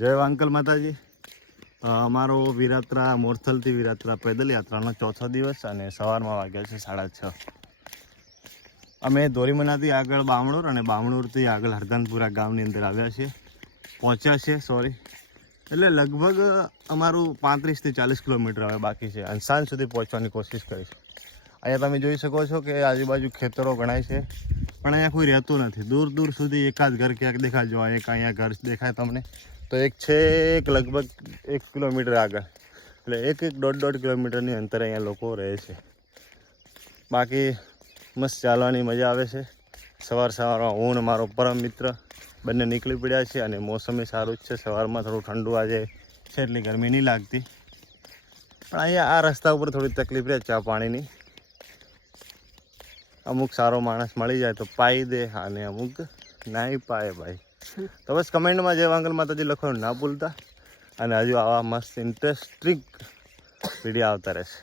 જય અંકલ માતાજી. અમારો વિરાત્રા મોરથલથી વિરાત્રા પેદલ યાત્રાનો ચોથો દિવસ અને સવારમાં વાગ્યા છે 6:30. અમે ધોરીમનાથી આગળ બામણોર અને બામણોરથી આગળ હરદાનપુરા ગામની અંદર આવ્યા છીએ, પહોંચ્યા છે એટલે લગભગ અમારું 35 થી 40 કિલોમીટર હવે બાકી છે અને સાંજ સુધી પહોંચવાની કોશિશ કરીશું. અહીંયા તમે જોઈ શકો છો કે આજુબાજુ ખેતરો ગણાય છે, પણ અહીંયા કોઈ રહેતું નથી. દૂર દૂર સુધી એકાદ ઘર ક્યાંક દેખાય. જો એક અહીંયા ઘર દેખાય તમને, તો એક છે લગભગ 1 કિલોમીટર આગળ, એટલે 1-1.5 કિલોમીટરની અંતરે અહીંયા લોકો રહે છે. બાકી મસ્ત ચાલવાની મજા આવે છે. સવારમાં હું અને મારો પરમ મિત્ર બંને નીકળી પડ્યા છે અને મોસમે સારું જ છે. સવારમાં થોડું ઠંડુ આજે છે એટલી ગરમી નહીં લાગતી, પણ અહીંયા આ રસ્તા ઉપર થોડી તકલીફ રહે ચા પાણીની. અમુક સારો માણસ મળી જાય તો પાઈ દે અને અમુક નાઈ પાય ભાઈ. તો બસ કમેન્ટમાં જય વાંગલ માતાજી લખવાનું ના ભૂલતા, અને હજુ આવા મસ્ત ઇન્ટરેસ્ટિંગ વિડીયો આવતા રહેશે.